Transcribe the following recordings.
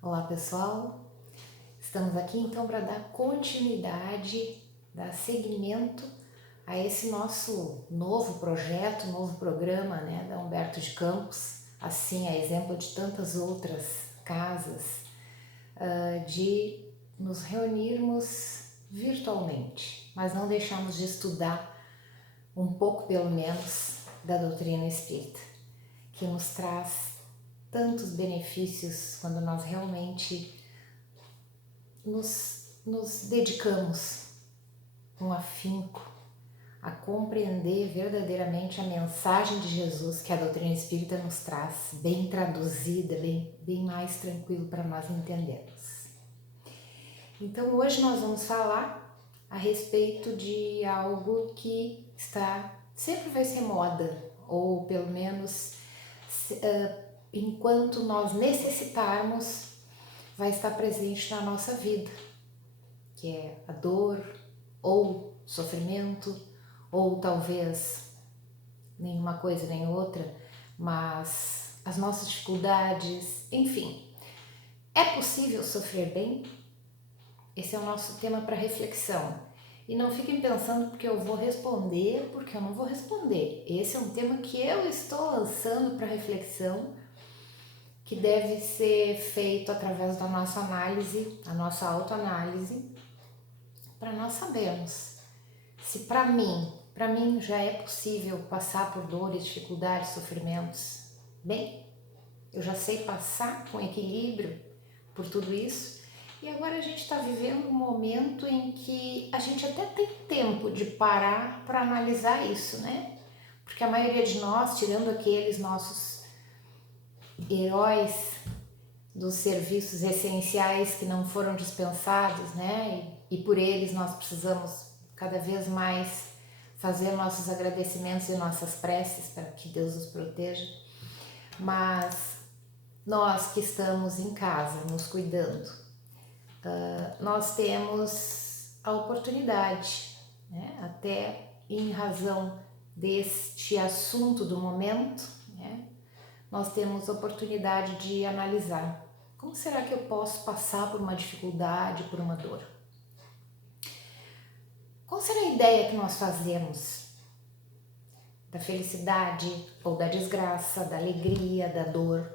Olá pessoal, estamos aqui então para dar continuidade, dar seguimento a esse nosso novo projeto, novo programa, da Humberto de Campos, assim a exemplo de tantas outras casas, de nos reunirmos virtualmente, mas não deixarmos de estudar um pouco pelo menos da doutrina espírita, que nos traz tantos benefícios quando nós realmente nos dedicamos com afinco a compreender verdadeiramente a mensagem de Jesus que a doutrina espírita nos traz, bem traduzida, bem mais tranquilo para nós entendermos. Então hoje nós vamos falar a respeito de algo que sempre vai ser moda, ou pelo menos enquanto nós necessitarmos, vai estar presente na nossa vida, que é a dor, ou sofrimento, ou talvez nenhuma coisa nem outra, mas as nossas dificuldades, enfim. É possível sofrer bem? Esse é o nosso tema para reflexão. E não fiquem pensando porque eu vou responder, porque eu não vou responder. Esse é um tema que eu estou lançando para reflexão, que deve ser feito através da nossa análise, a nossa autoanálise, para nós sabermos se para mim já é possível passar por dores, dificuldades, sofrimentos. Bem, eu já sei passar com equilíbrio por tudo isso. E agora a gente está vivendo um momento em que a gente até tem tempo de parar para analisar isso, né? Porque a maioria de nós, tirando aqueles nossos heróis dos serviços essenciais que não foram dispensados, né? E por eles nós precisamos cada vez mais fazer nossos agradecimentos e nossas preces para que Deus os proteja. Mas nós que estamos em casa, nos cuidando, nós temos a oportunidade, né? Até em razão deste assunto do momento, né? Nós temos a oportunidade de analisar como será que eu posso passar por uma dificuldade, por uma dor. Qual será a ideia que nós fazemos da felicidade ou da desgraça, da alegria, da dor?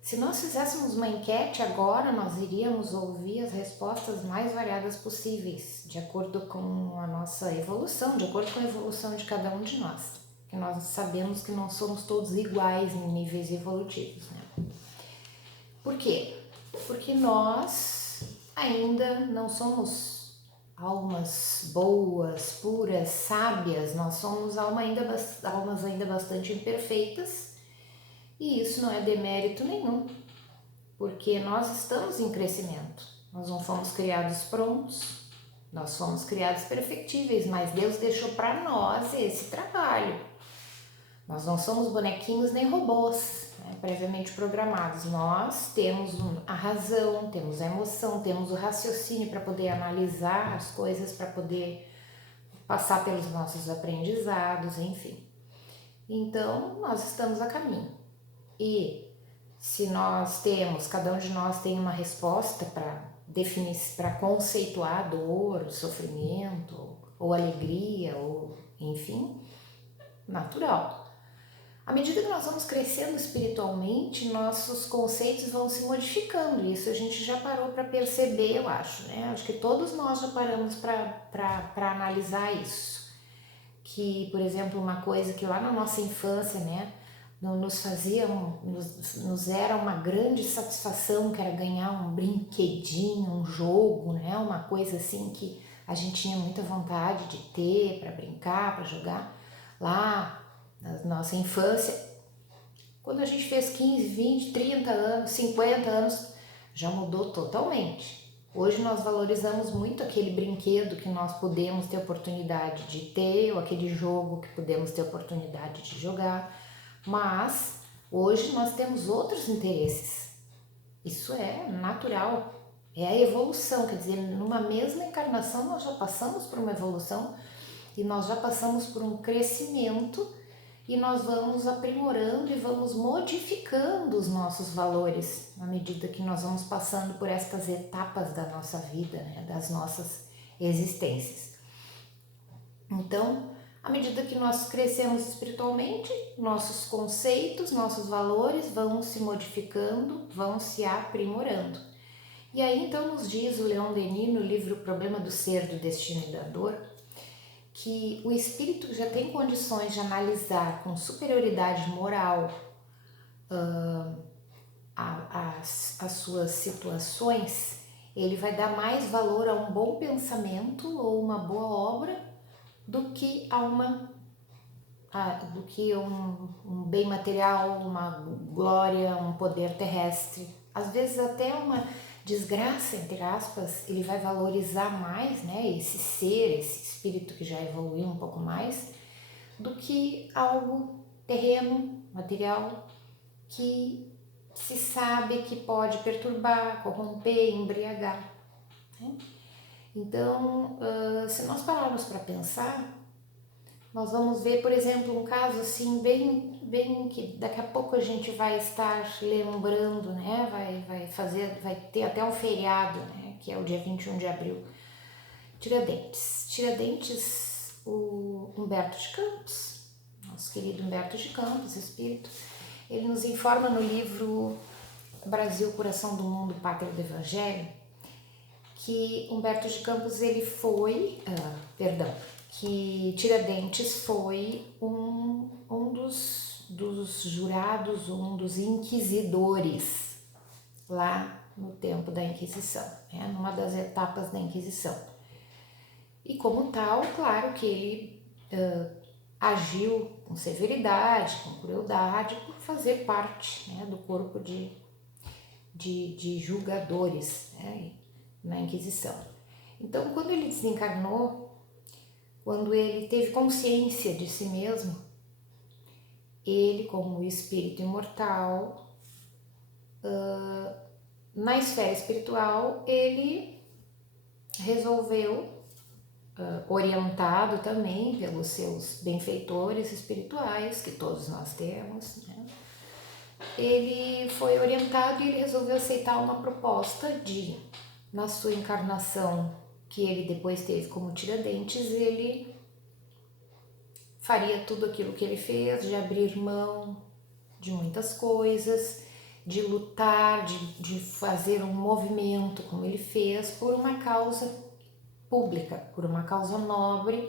Se nós fizéssemos uma enquete agora, nós iríamos ouvir as respostas mais variadas possíveis, de acordo com a nossa evolução, de acordo com a evolução de cada um de nós. Que nós sabemos que não somos todos iguais em níveis evolutivos, né? Por quê? Porque nós ainda não somos almas boas, puras, sábias, nós somos almas ainda bastante imperfeitas, e isso não é demérito nenhum, porque nós estamos em crescimento. Nós não fomos criados prontos, nós fomos criados perfectíveis, mas Deus deixou para nós esse trabalho. Nós não somos bonequinhos nem robôs, né, previamente programados. Nós temos a razão, temos a emoção, temos o raciocínio para poder analisar as coisas, para poder passar pelos nossos aprendizados, enfim. Então, nós estamos a caminho. E se cada um de nós tem uma resposta para definir, para conceituar a dor, o sofrimento, ou alegria, ou enfim, natural. À medida que nós vamos crescendo espiritualmente, nossos conceitos vão se modificando. Isso a gente já parou para perceber, eu acho, né? Acho que todos nós já paramos para analisar isso. Que, por exemplo, uma coisa que lá na nossa infância, né, nos era uma grande satisfação, que era ganhar um brinquedinho, um jogo, né? Uma coisa assim que a gente tinha muita vontade de ter para brincar, para jogar. Lá na nossa infância, quando a gente fez 15, 20, 30 anos, 50 anos, já mudou totalmente. Hoje nós valorizamos muito aquele brinquedo que nós podemos ter oportunidade de ter, ou aquele jogo que podemos ter oportunidade de jogar, mas hoje nós temos outros interesses. Isso é natural, é a evolução, quer dizer, numa mesma encarnação nós já passamos por uma evolução e nós já passamos por um crescimento e nós vamos aprimorando e vamos modificando os nossos valores à medida que nós vamos passando por estas etapas da nossa vida, né, das nossas existências. Então, à medida que nós crescemos espiritualmente, nossos conceitos, nossos valores vão se modificando, vão se aprimorando. E aí então nos diz o Leon Denis no livro O Problema do Ser, do Destino e da Dor, que o espírito já tem condições de analisar com superioridade moral as suas situações, ele vai dar mais valor a um bom pensamento ou uma boa obra do que um bem material, uma glória, um poder terrestre. Às vezes até uma desgraça, entre aspas, ele vai valorizar mais, né, esse ser, esse espírito que já evoluiu um pouco mais, do que algo terreno, material, que se sabe que pode perturbar, corromper, embriagar, né? Então, se nós pararmos para pensar, nós vamos ver, por exemplo, um caso assim bem que daqui a pouco a gente vai estar lembrando, né? Vai ter até um feriado, né? Que é o dia 21 de abril. Tiradentes, o Humberto de Campos, nosso querido Humberto de Campos, espírito, ele nos informa no livro Brasil, Coração do Mundo, Pátria do Evangelho, que Humberto de Campos que Tiradentes foi um dos jurados, um dos inquisidores lá no tempo da Inquisição, né, numa das etapas da Inquisição. E como tal, claro que ele agiu com severidade, com crueldade, por fazer parte, né, do corpo de julgadores, né, na Inquisição. Então, quando ele desencarnou, quando ele teve consciência de si mesmo, ele, como espírito imortal, na esfera espiritual, ele resolveu, orientado também pelos seus benfeitores espirituais, que todos nós temos, né? Ele foi orientado e ele resolveu aceitar uma proposta de, na sua encarnação que ele depois teve como Tiradentes, ele faria tudo aquilo que ele fez, de abrir mão de muitas coisas, de lutar, de fazer um movimento como ele fez por uma causa pública, por uma causa nobre,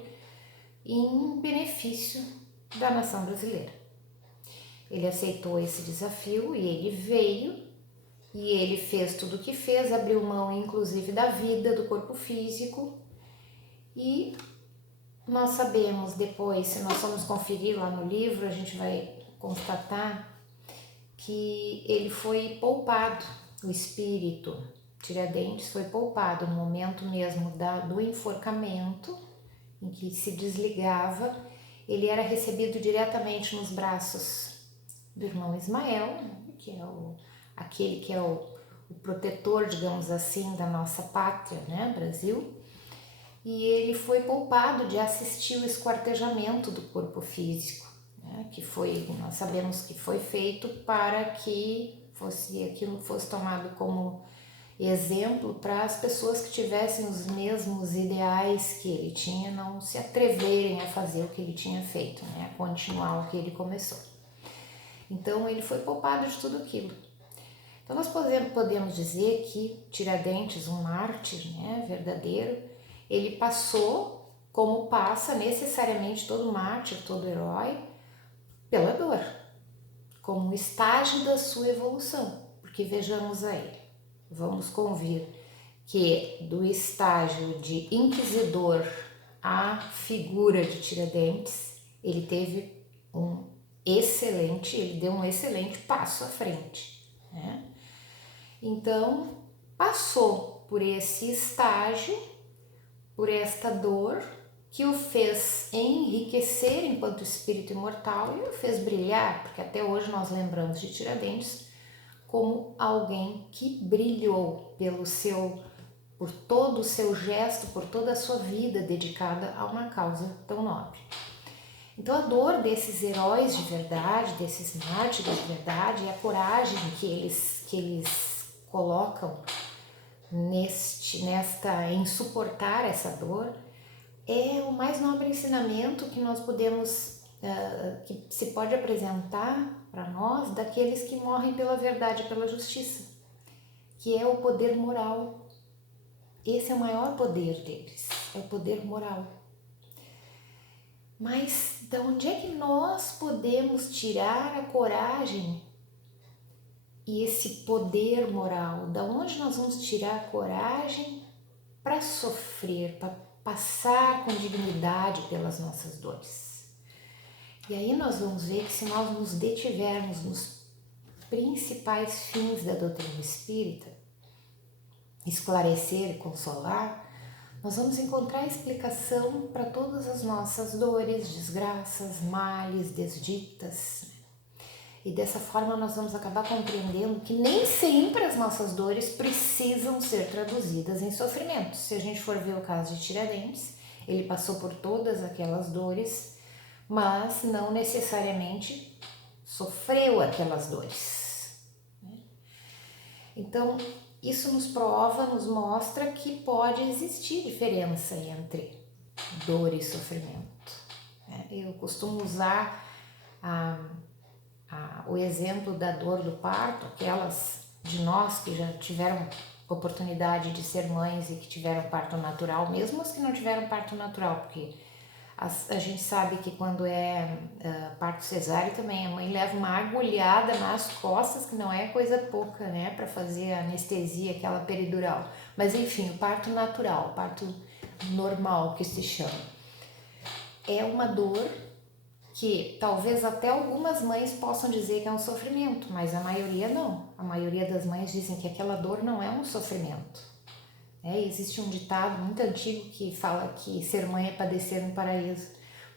em benefício da nação brasileira. Ele aceitou esse desafio e ele veio e ele fez tudo o que fez, abriu mão inclusive da vida, do corpo físico, e nós sabemos depois, se nós formos conferir lá no livro, a gente vai constatar que ele foi poupado, o espírito Tiradentes foi poupado no momento mesmo do enforcamento, em que se desligava, ele era recebido diretamente nos braços do irmão Ismael, que é aquele que é o protetor, digamos assim, da nossa pátria, né, Brasil, e ele foi poupado de assistir o esquartejamento do corpo físico, né, que nós sabemos que foi feito para que aquilo fosse tomado como exemplo para as pessoas que tivessem os mesmos ideais que ele tinha, não se atreverem a fazer o que ele tinha feito, né, a continuar o que ele começou. Então ele foi poupado de tudo aquilo. Então nós podemos dizer que Tiradentes, um mártir, né, verdadeiro, ele passou, como passa necessariamente todo mártir, todo herói, pela dor, como um estágio da sua evolução. Porque vejamos aí, vamos convir que do estágio de inquisidor à figura de Tiradentes, ele deu um excelente passo à frente, né? Então, passou por esse estágio, por esta dor, que o fez enriquecer enquanto espírito imortal e o fez brilhar, porque até hoje nós lembramos de Tiradentes como alguém que brilhou por todo o seu gesto, por toda a sua vida dedicada a uma causa tão nobre. Então a dor desses heróis de verdade, desses mártires de verdade, e a coragem que eles colocam em suportar essa dor, é o mais nobre ensinamento que nós podemos, que se pode apresentar para nós daqueles que morrem pela verdade e pela justiça, que é o poder moral. Esse é o maior poder deles, é o poder moral. Mas de onde é que nós podemos tirar a coragem e esse poder moral? Da onde nós vamos tirar a coragem para sofrer, para passar com dignidade pelas nossas dores? E aí nós vamos ver que se nós nos detivermos nos principais fins da doutrina espírita, esclarecer e consolar, nós vamos encontrar explicação para todas as nossas dores, desgraças, males, desditas. E dessa forma nós vamos acabar compreendendo que nem sempre as nossas dores precisam ser traduzidas em sofrimento. Se a gente for ver o caso de Tiradentes, ele passou por todas aquelas dores, mas não necessariamente sofreu aquelas dores. Então, isso nos prova, nos mostra que pode existir diferença entre dor e sofrimento. Eu costumo usar o exemplo da dor do parto, aquelas de nós que já tiveram oportunidade de ser mães e que tiveram parto natural, mesmo as que não tiveram parto natural, porque a gente sabe que quando é parto cesáreo também, a mãe leva uma agulhada nas costas, que não é coisa pouca, né, para fazer a anestesia, aquela peridural. Mas enfim, o parto natural, o parto normal que se chama, é uma dor que talvez até algumas mães possam dizer que é um sofrimento, mas a maioria não. A maioria das mães dizem que aquela dor não é um sofrimento. Existe um ditado muito antigo que fala que ser mãe é padecer no paraíso,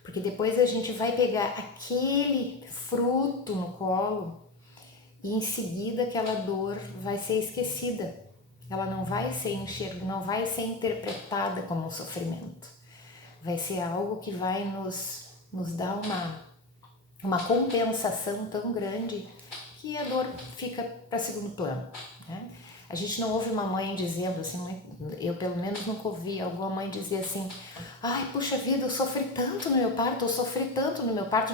porque depois a gente vai pegar aquele fruto no colo e em seguida aquela dor vai ser esquecida. Ela não vai ser não vai ser interpretada como um sofrimento. Vai ser algo que vai nos dar uma compensação tão grande que a dor fica para segundo plano, né? A gente não ouve uma mãe dizendo assim, eu pelo menos nunca ouvi alguma mãe dizer assim: ai, puxa vida, eu sofri tanto no meu parto,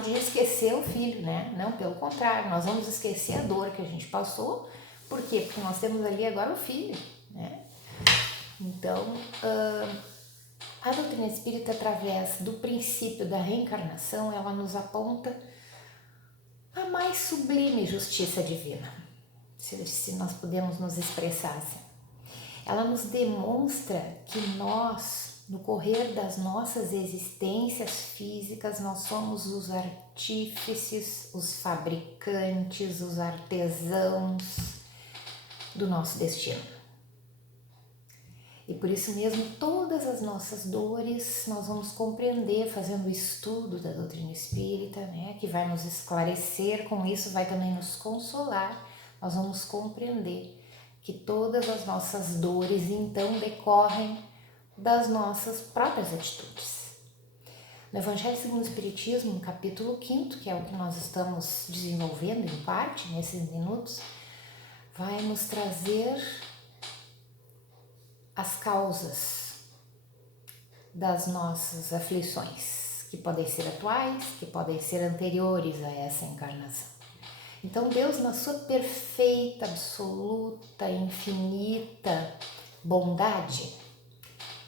de esquecer o filho, né? Não, pelo contrário, nós vamos esquecer a dor que a gente passou. Por quê? Porque nós temos ali agora o filho, né? Então, a doutrina espírita, através do princípio da reencarnação, ela nos aponta a mais sublime justiça divina, se nós podemos nos expressar assim. Ela nos demonstra que nós, no correr das nossas existências físicas, nós somos os artífices, os fabricantes, os artesãos do nosso destino. E por isso mesmo, todas as nossas dores nós vamos compreender fazendo o estudo da doutrina espírita, né, que vai nos esclarecer, com isso vai também nos consolar. Nós vamos compreender que todas as nossas dores então decorrem das nossas próprias atitudes. No Evangelho segundo o Espiritismo, no capítulo 5º, que é o que nós estamos desenvolvendo em parte nesses minutos, vai nos trazer as causas das nossas aflições, que podem ser atuais, que podem ser anteriores a essa encarnação. Então Deus, na sua perfeita, absoluta, infinita bondade,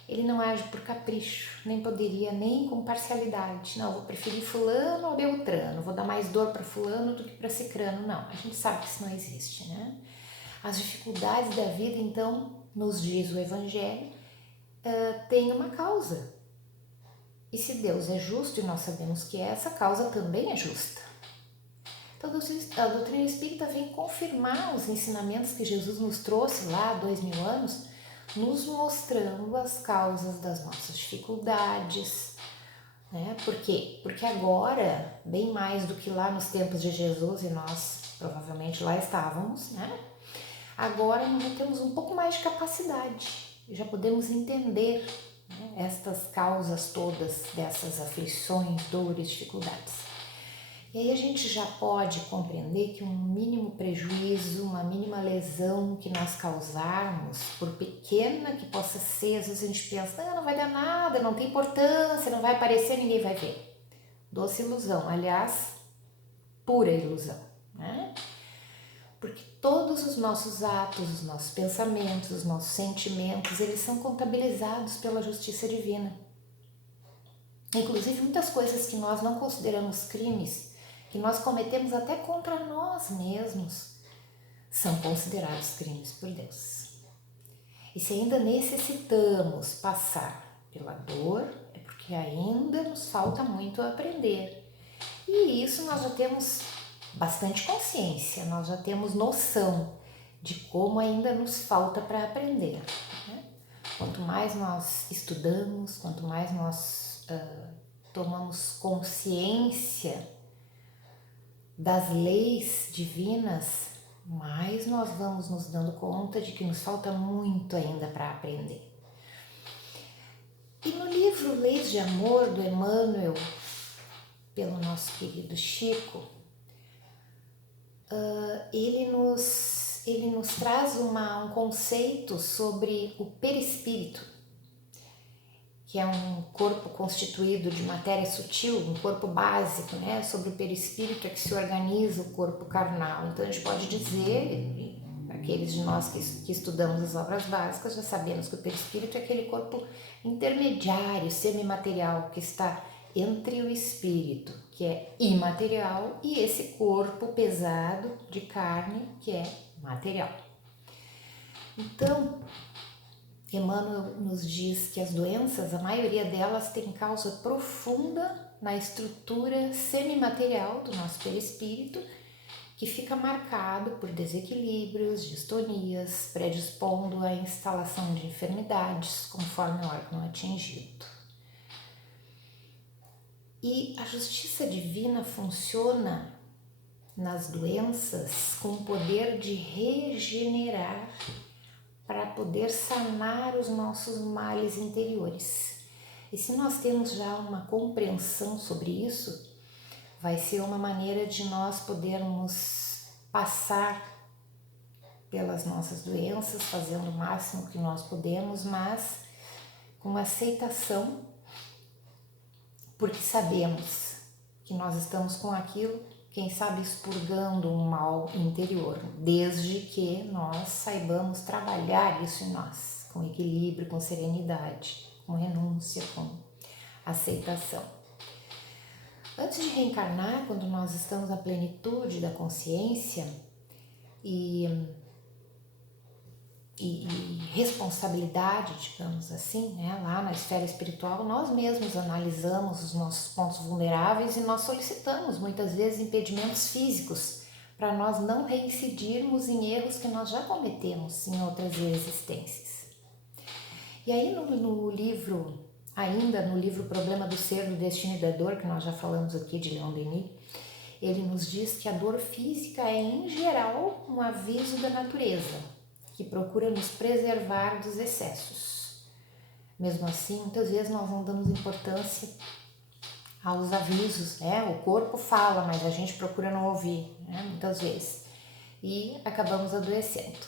Ele não age por capricho, nem poderia, nem com parcialidade. Não, vou preferir fulano ou beltrano, vou dar mais dor para fulano do que para cicrano. Não, a gente sabe que isso não existe, né? As dificuldades da vida, então, nos diz o Evangelho, tem uma causa. E se Deus é justo, e nós sabemos que essa causa também é justa. Então a doutrina espírita vem confirmar os ensinamentos que Jesus nos trouxe lá há 2000 anos, nos mostrando as causas das nossas dificuldades, né? Por quê? Porque agora, bem mais do que lá nos tempos de Jesus, e nós provavelmente lá estávamos, né? Agora nós temos um pouco mais de capacidade, já podemos entender né? Estas causas todas dessas aflições, dores, dificuldades. E aí a gente já pode compreender que um mínimo prejuízo, uma mínima lesão que nós causarmos, por pequena que possa ser, às vezes a gente pensa, não vai dar nada, não tem importância, não vai aparecer, ninguém vai ver. Doce ilusão, aliás, pura ilusão, né? Porque todos os nossos atos, os nossos pensamentos, os nossos sentimentos, eles são contabilizados pela justiça divina. Inclusive muitas coisas que nós não consideramos crimes, que nós cometemos até contra nós mesmos, são considerados crimes por Deus. E se ainda necessitamos passar pela dor, é porque ainda nos falta muito a aprender. E isso nós já temos bastante consciência, nós já temos noção de como ainda nos falta para aprender, né? Quanto mais nós estudamos, quanto mais nós tomamos consciência das leis divinas, mais nós vamos nos dando conta de que nos falta muito ainda para aprender. E no livro Leis de Amor, do Emmanuel, pelo nosso querido Chico, ele nos traz um conceito sobre o perispírito, que é um corpo constituído de matéria sutil, um corpo básico, né? Sobre o perispírito é que se organiza o corpo carnal. Então a gente pode dizer, aqueles de nós que estudamos as obras básicas, já sabemos que o perispírito é aquele corpo intermediário, semimaterial, que está entre o espírito, que é imaterial, e esse corpo pesado de carne, que é material. Então, Emmanuel nos diz que as doenças, a maioria delas tem causa profunda na estrutura semimaterial do nosso perispírito, que fica marcado por desequilíbrios, distonias, predispondo à instalação de enfermidades conforme o órgão atingido. E a justiça divina funciona nas doenças com o poder de regenerar para poder sanar os nossos males interiores. E se nós temos já uma compreensão sobre isso, vai ser uma maneira de nós podermos passar pelas nossas doenças, fazendo o máximo que nós podemos, mas com aceitação, porque sabemos que nós estamos com aquilo, quem sabe expurgando um mal interior, desde que nós saibamos trabalhar isso em nós, com equilíbrio, com serenidade, com renúncia, com aceitação. Antes de reencarnar, quando nós estamos na plenitude da consciência e responsabilidade, digamos assim, né? Lá na esfera espiritual, nós mesmos analisamos os nossos pontos vulneráveis e nós solicitamos muitas vezes impedimentos físicos para nós não reincidirmos em erros que nós já cometemos em outras existências. E aí no livro, ainda no livro Problema do Ser, do Destino e da Dor, que nós já falamos aqui de Leon Denis, ele nos diz que a dor física é em geral um aviso da natureza, que procura nos preservar dos excessos. Mesmo assim, muitas vezes nós não damos importância aos avisos, né? O corpo fala, mas a gente procura não ouvir, né? Muitas vezes. E acabamos adoecendo.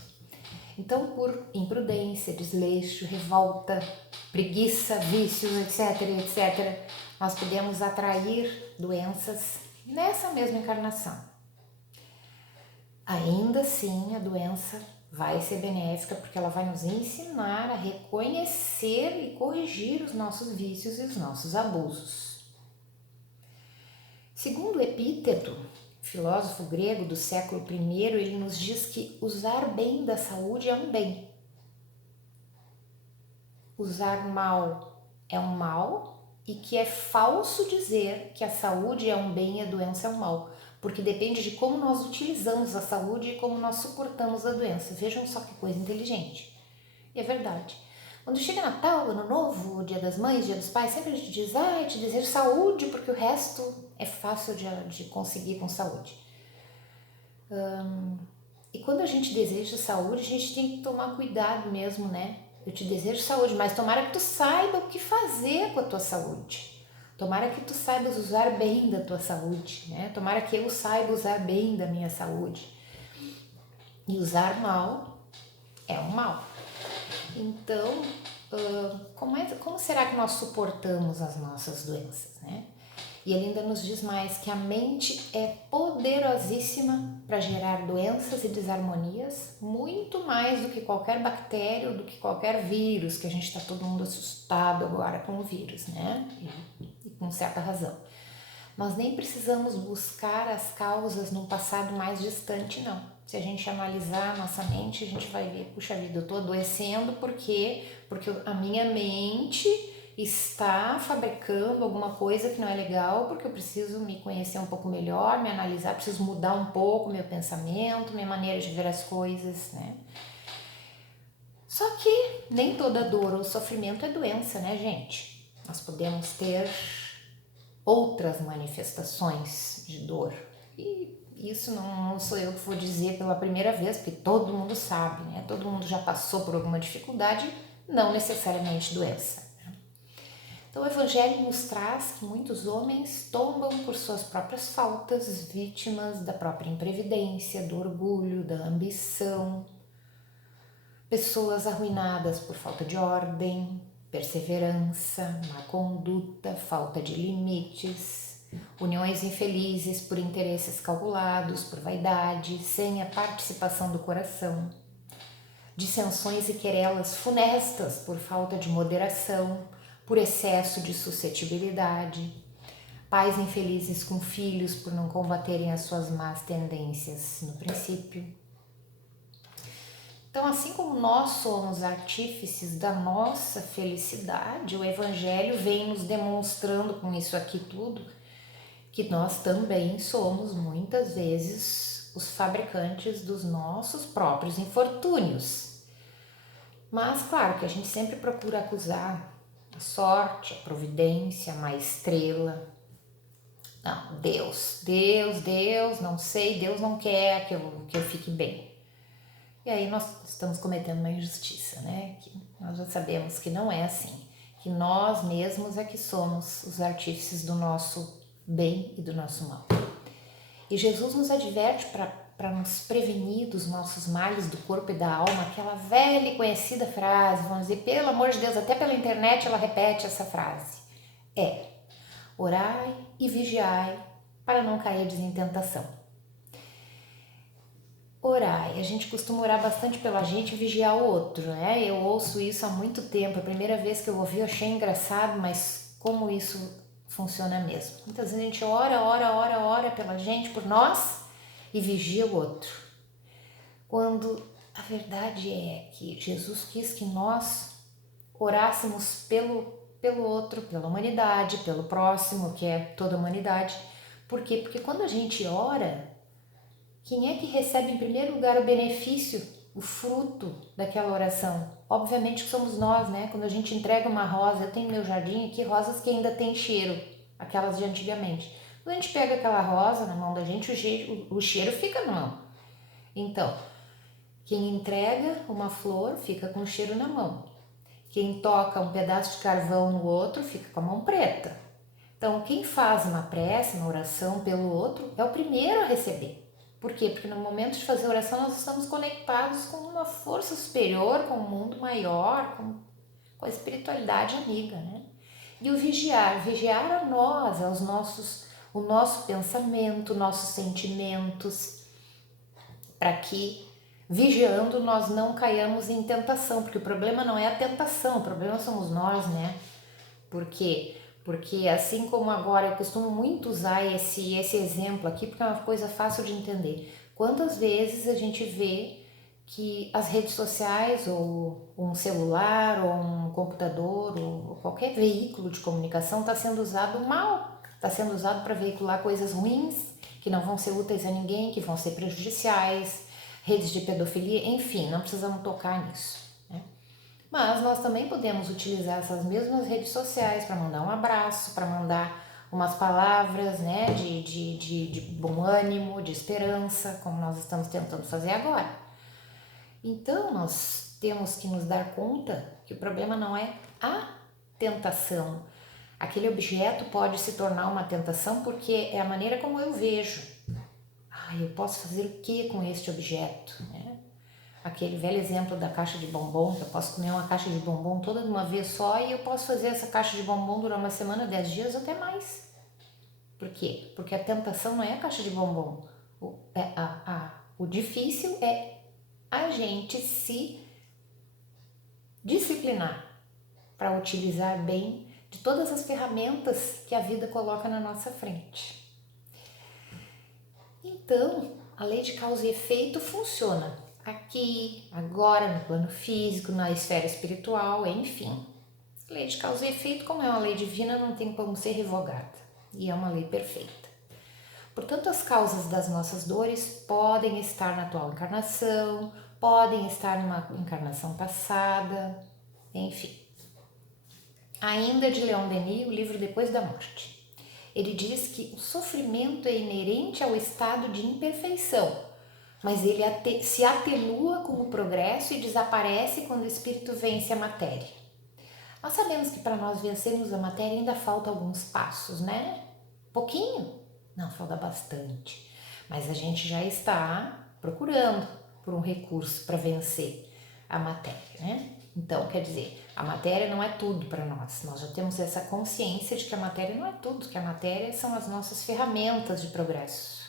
Então, por imprudência, desleixo, revolta, preguiça, vícios, etc., nós podemos atrair doenças nessa mesma encarnação. Ainda assim, a doença vai ser benéfica porque ela vai nos ensinar a reconhecer e corrigir os nossos vícios e os nossos abusos. Segundo Epíteto, filósofo grego do século I, ele nos diz que usar bem da saúde é um bem. Usar mal é um mal e que é falso dizer que a saúde é um bem e a doença é um mal. Porque depende de como nós utilizamos a saúde e como nós suportamos a doença. Vejam só que coisa inteligente. E é verdade. Quando chega Natal, Ano Novo, Dia das Mães, Dia dos Pais, sempre a gente diz, eu te desejo saúde, porque o resto é fácil de conseguir com saúde. E quando a gente deseja saúde, a gente tem que tomar cuidado mesmo, né? eu te desejo saúde, mas tomara que tu saiba o que fazer com a tua saúde. Tomara que tu saibas usar bem da tua saúde, né? Tomara que eu saiba usar bem da minha saúde. E usar mal é um mal. Então, como será que nós suportamos as nossas doenças, né? E ele ainda nos diz mais que a mente é poderosíssima para gerar doenças e desarmonias, muito mais do que qualquer bactéria, do que qualquer vírus, que a gente está todo mundo assustado agora com o vírus, né? E com certa razão. Nós nem precisamos buscar as causas num passado mais distante, não. Se a gente analisar a nossa mente, a gente vai ver, puxa vida, eu estou adoecendo porque a minha mente está fabricando alguma coisa que não é legal, porque eu preciso me conhecer um pouco melhor, me analisar, preciso mudar um pouco meu pensamento, minha maneira de ver as coisas, né? Só que nem toda dor ou sofrimento é doença, né, gente? Nós podemos ter outras manifestações de dor. E isso não sou eu que vou dizer pela primeira vez, porque todo mundo sabe, né? Todo mundo já passou por alguma dificuldade, não necessariamente doença. Então o Evangelho nos traz que muitos homens tombam por suas próprias faltas, vítimas da própria imprevidência, do orgulho, da ambição, pessoas arruinadas por falta de ordem, perseverança, má conduta, falta de limites, uniões infelizes por interesses calculados, por vaidade, sem a participação do coração, dissensões e querelas funestas por falta de moderação, por excesso de suscetibilidade, pais infelizes com filhos por não combaterem as suas más tendências no princípio. Então, assim como nós somos artífices da nossa felicidade, o Evangelho vem nos demonstrando com isso aqui tudo que nós também somos muitas vezes os fabricantes dos nossos próprios infortúnios. Mas, claro que a gente sempre procura acusar a sorte, a providência, a má estrela. Não, Deus, não sei, Deus não quer que eu fique bem. E aí nós estamos cometendo uma injustiça, né? Que nós já sabemos que não é assim, que nós mesmos é que somos os artífices do nosso bem e do nosso mal. E Jesus nos adverte para nos prevenir dos nossos males do corpo e da alma, aquela velha e conhecida frase, vamos dizer, pelo amor de Deus, até pela internet ela repete essa frase. Orai e vigiai para não cair em tentação. Orar, a gente costuma orar bastante pela gente e vigiar o outro, né? Eu ouço isso há muito tempo, a primeira vez que eu ouvi eu achei engraçado, mas como isso funciona mesmo. Muitas vezes a gente ora pela gente, por nós e vigia o outro. Quando a verdade é que Jesus quis que nós orássemos pelo outro, pela humanidade, pelo próximo, que é toda a humanidade. Por quê? Porque quando a gente ora, quem é que recebe em primeiro lugar o benefício, o fruto daquela oração? Obviamente que somos nós, né? Quando a gente entrega uma rosa, eu tenho no meu jardim aqui rosas que ainda têm cheiro, aquelas de antigamente. Quando a gente pega aquela rosa na mão da gente, o cheiro fica na mão. Então, quem entrega uma flor fica com o cheiro na mão. Quem toca um pedaço de carvão no outro fica com a mão preta. Então, quem faz uma prece, uma oração pelo outro, é o primeiro a receber. Por quê? Porque no momento de fazer oração nós estamos conectados com uma força superior, com um mundo maior, com a espiritualidade amiga, né? E o vigiar a nós, o nosso pensamento, nossos sentimentos, para que vigiando nós não caiamos em tentação, porque o problema não é a tentação, o problema somos nós, né? Por quê? Porque assim como agora eu costumo muito usar esse exemplo aqui, porque é uma coisa fácil de entender. Quantas vezes a gente vê que as redes sociais, ou um celular, ou um computador, ou qualquer veículo de comunicação está sendo usado mal, está sendo usado para veicular coisas ruins, que não vão ser úteis a ninguém, que vão ser prejudiciais, redes de pedofilia, enfim, não precisamos tocar nisso. Mas nós também podemos utilizar essas mesmas redes sociais para mandar um abraço, para mandar umas palavras, né, de bom ânimo, de esperança, como nós estamos tentando fazer agora. Então nós temos que nos dar conta que o problema não é a tentação. Aquele objeto pode se tornar uma tentação porque é a maneira como eu vejo. Eu posso fazer o que com este objeto? Né? Aquele velho exemplo da caixa de bombom, que eu posso comer uma caixa de bombom toda de uma vez só e eu posso fazer essa caixa de bombom durar uma semana, 10 dias, até mais. Por quê? Porque a tentação não é a caixa de bombom. O difícil é a gente se disciplinar para utilizar bem de todas as ferramentas que a vida coloca na nossa frente. Então, a lei de causa e efeito funciona aqui, agora, no plano físico, na esfera espiritual, enfim. A lei de causa e efeito, como é uma lei divina, não tem como ser revogada e é uma lei perfeita. Portanto, as causas das nossas dores podem estar na atual encarnação, podem estar numa encarnação passada, enfim. Ainda de Leon Denis, o livro Depois da Morte. Ele diz que o sofrimento é inerente ao estado de imperfeição, mas ele se atenua com o progresso e desaparece quando o espírito vence a matéria. Nós sabemos que para nós vencermos a matéria ainda falta alguns passos, né? Pouquinho? Não, falta bastante. Mas a gente já está procurando por um recurso para vencer a matéria, né? Então, quer dizer, a matéria não é tudo para nós. Nós já temos essa consciência de que a matéria não é tudo, que a matéria são as nossas ferramentas de progresso.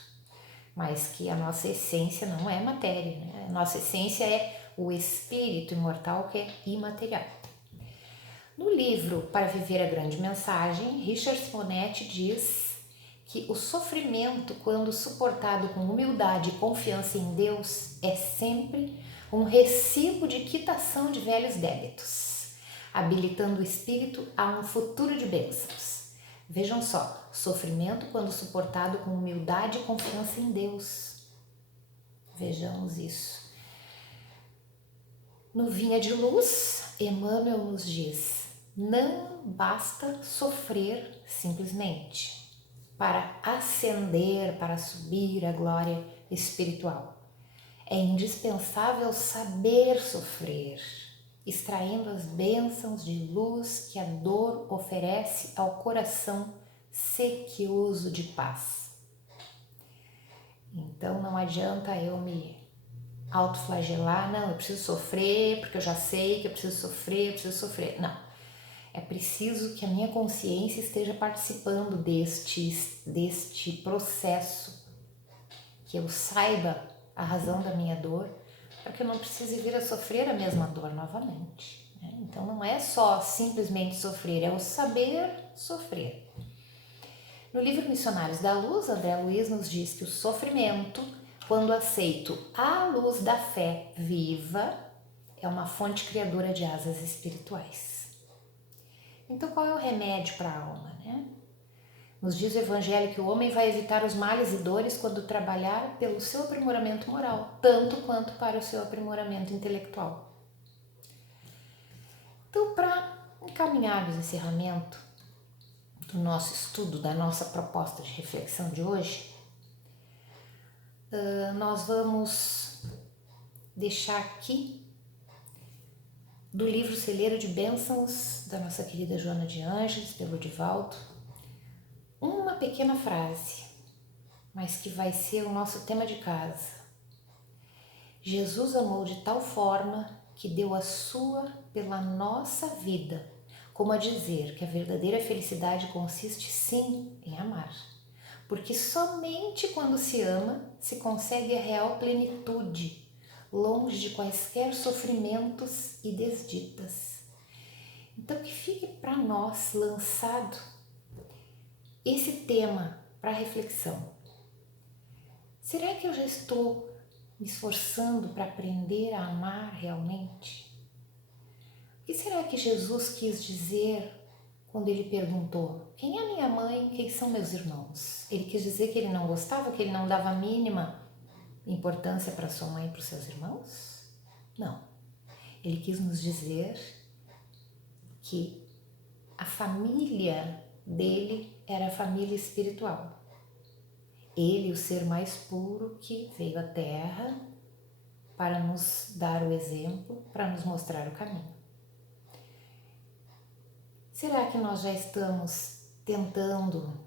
Mas que a nossa essência não é matéria, né? A nossa essência é o espírito imortal que é imaterial. No livro Para Viver a Grande Mensagem, Richard Simonetti diz que o sofrimento, quando suportado com humildade e confiança em Deus, é sempre um recibo de quitação de velhos débitos, habilitando o espírito a um futuro de bênçãos. Vejam só, sofrimento quando suportado com humildade e confiança em Deus. Vejamos isso. No Vinha de Luz, Emmanuel nos diz: não basta sofrer simplesmente para ascender, para subir à glória espiritual. É indispensável saber sofrer, extraindo as bênçãos de luz que a dor oferece ao coração sequioso de paz. Então não adianta eu me autoflagelar, não, eu preciso sofrer porque eu já sei que eu preciso sofrer. Não, é preciso que a minha consciência esteja participando deste processo, que eu saiba a razão da minha dor, para que eu não precise vir a sofrer a mesma dor novamente. Né? Então não é só simplesmente sofrer, é o saber sofrer. No livro Missionários da Luz, André Luiz nos diz que o sofrimento, quando aceito à luz da fé viva, é uma fonte criadora de asas espirituais. Então qual é o remédio para a alma, né? Nos diz o Evangelho que o homem vai evitar os males e dores quando trabalhar pelo seu aprimoramento moral, tanto quanto para o seu aprimoramento intelectual. Então, para encaminhar o encerramento do nosso estudo, da nossa proposta de reflexão de hoje, nós vamos deixar aqui do livro Celeiro de Bênçãos, da nossa querida Joana de Ângeles, pelo Divaldo, uma pequena frase, mas que vai ser o nosso tema de casa. Jesus amou de tal forma que deu a sua pela nossa vida, como a dizer que a verdadeira felicidade consiste sim em amar, porque somente quando se ama se consegue a real plenitude, longe de quaisquer sofrimentos e desditas. Então que fique para nós lançado esse tema para reflexão. Será que eu já estou me esforçando para aprender a amar realmente? O que será que Jesus quis dizer quando ele perguntou: quem é minha mãe, quem são meus irmãos? Ele quis dizer que ele não gostava, que ele não dava a mínima importância para sua mãe e para os seus irmãos? Não. Ele quis nos dizer que a família dele era a família espiritual. Ele, o ser mais puro que veio à Terra para nos dar o exemplo, para nos mostrar o caminho. Será que nós já estamos tentando,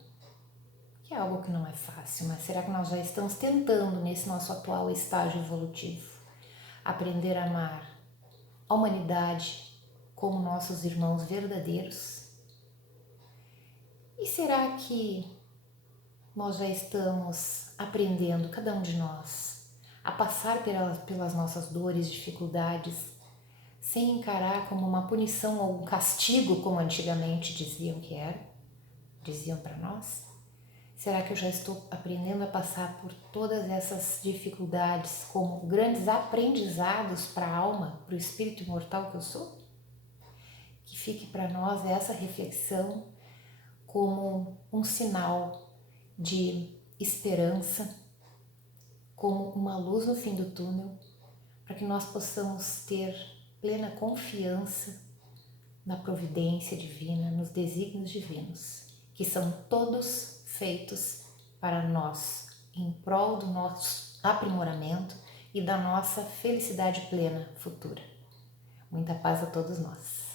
que é algo que não é fácil, mas será que nós já estamos tentando, nesse nosso atual estágio evolutivo, aprender a amar a humanidade como nossos irmãos verdadeiros? E será que nós já estamos aprendendo, cada um de nós, a passar pelas nossas dores, dificuldades, sem encarar como uma punição ou um castigo, como antigamente diziam que era, diziam para nós? Será que eu já estou aprendendo a passar por todas essas dificuldades como grandes aprendizados para a alma, para o espírito imortal que eu sou? Que fique para nós essa reflexão como um sinal de esperança, como uma luz no fim do túnel, para que nós possamos ter plena confiança na providência divina, nos desígnios divinos, que são todos feitos para nós, em prol do nosso aprimoramento e da nossa felicidade plena futura. Muita paz a todos nós.